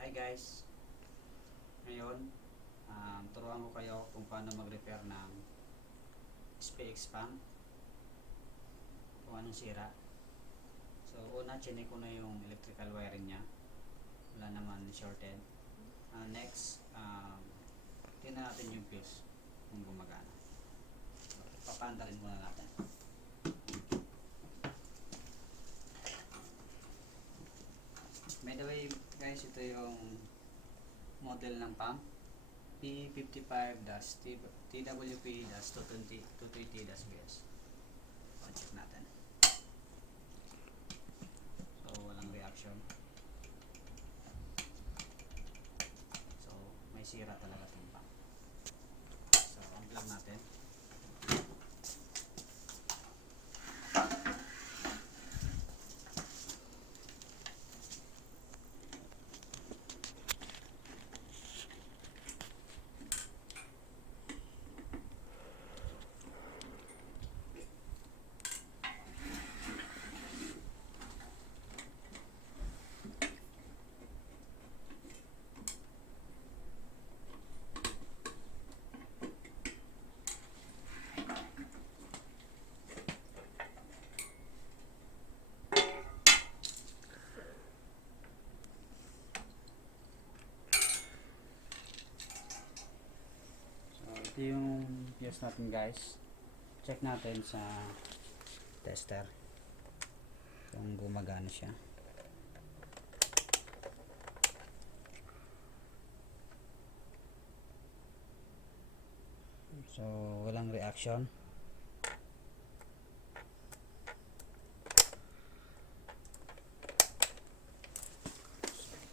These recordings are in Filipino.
Hi guys, ngayon turuan ko kayo kung paano mag-repair ng SPX fan, kung anong sira. So una, chinek ko na yung electrical wiring nya, wala naman shorted. Next, tingnan natin yung fuse kung gumagana. Papaandarin muna natin. By the way guys, ito yung model ng pump P55-TWP-220-230-BS. Check natin. So walang reaction. So may sira talaga itong pump. So unplug natin. Ito yung fuse natin guys. Check natin sa tester kung gumagana siya. So walang reaction.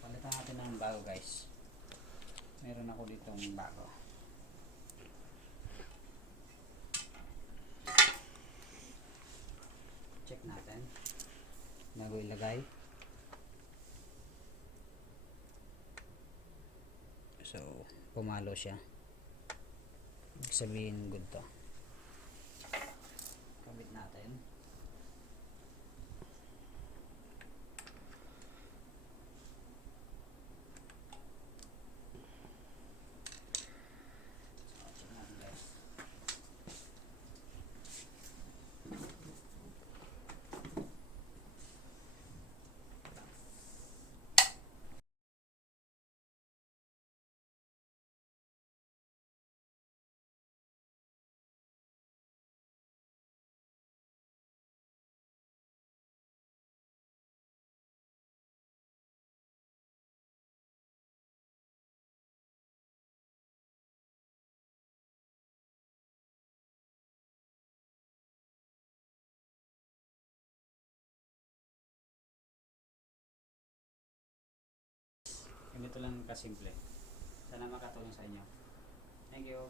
Palitan natin ng bago guys. Meron ako ditong bago. Check natin bago ilagay. So pumalo siya, ibig sabihin good to. Kabit natin. Ganito lang kasimple. Sana makatulong sa inyo. Thank you.